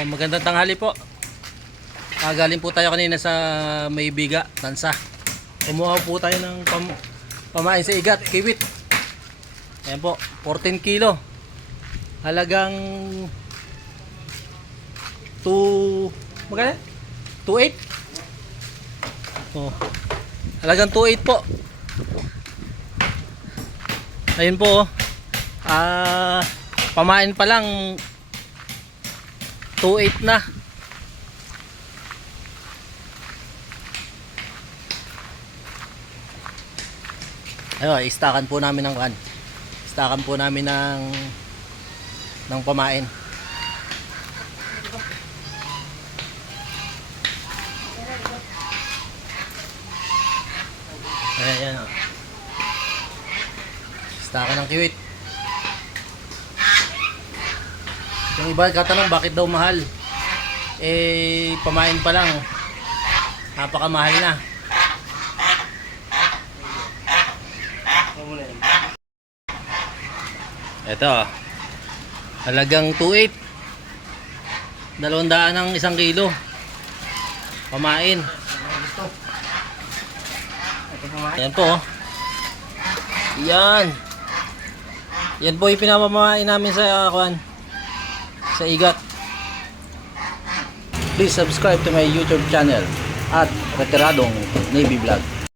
Magandang tanghali po. Galing po tayo kanina sa Maybiga, Tansa. Kumuha po tayo ng pamain sa igat, kiwit. Ayan po, 14 kilo. Halagang 2 magkano? 2.8. Oh. Halagang 2.8 po. Ayun po. Pamain pa lang 2.8 na. Ayun, istakan po namin ng kan. Istakan po namin ng pamain. Ayan, oh. Istakan ng kiwit. Yung iba katanong bakit daw mahal? Pamain pa lang. Napakamahal na. Ito. Halagang 2.8. 200 ng 1 kilo. Pamain. Ayan po. Yan. Yan po yung pinapamain namin sa sa igat. Please subscribe to my YouTube channel at Retiradong Navy Vlog.